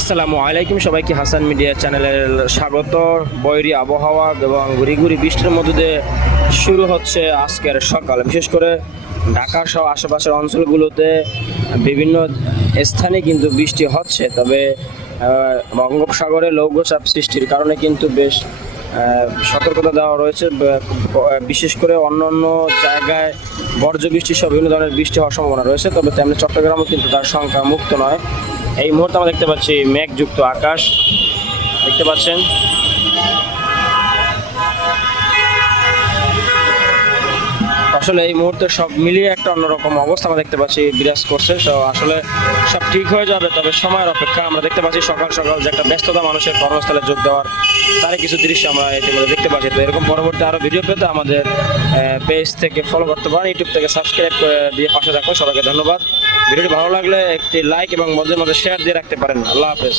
আসসালামু আলাইকুম, সবাইকে হাসান মিডিয়া চ্যানেলের স্বাগত। বৈরী আবহাওয়া এবং ঘুরি ঘুরি বৃষ্টির মধ্যে দিয়ে শুরু হচ্ছে আজকের সকাল। বিশেষ করে ঢাকা সহ আশেপাশের অঞ্চলগুলোতে বিভিন্ন স্থানে কিন্তু বৃষ্টি হচ্ছে। তবে বঙ্গোপসাগরে লৌঘচাপ সৃষ্টির কারণে কিন্তু বেশ সতর্কতা দেওয়া রয়েছে বিশেষ করে অন্য অন্য জায়গায় বর্জ্য বৃষ্টি সহ বিভিন্ন ধরনের বৃষ্টি হওয়ার সম্ভাবনা রয়েছে, তবে তেমনি চট্টগ্রামও কিন্তু তার সংখ্যা মুক্ত নয়। এই মুহূর্তে আমরা দেখতে পাচ্ছি মেঘযুক্ত আকাশ, দেখতে পাচ্ছেন। আসলে এই মুহূর্তে সব মিলিয়ে একটা অন্যরকম অবস্থা আমরা দেখতে পাচ্ছি বিরাজ করছে, তো আসলে সব ঠিক হয়ে যাবে, তবে সময়ের অপেক্ষা আমরা দেখতে পাচ্ছি সকাল সকাল যে একটা ব্যস্ততা মানুষের কর্মস্থলে যোগ দেওয়ার তারই কিছু দৃশ্য আমরা ইতিমধ্যে দেখতে পাচ্ছি। তো এরকম পরবর্তী আরও ভিডিও পেতে আমাদের পেজ থেকে ফলো করতে পারেন ইউটিউব থেকে সাবস্ক্রাইব করে দিয়ে পাশে রাখো সবাইকে ধন্যবাদ। ভিডিওটি ভালো লাগলে একটি লাইক এবং মধ্যে মধ্যে শেয়ার দিয়ে রাখতে পারেন। আল্লাহ হাফেজ।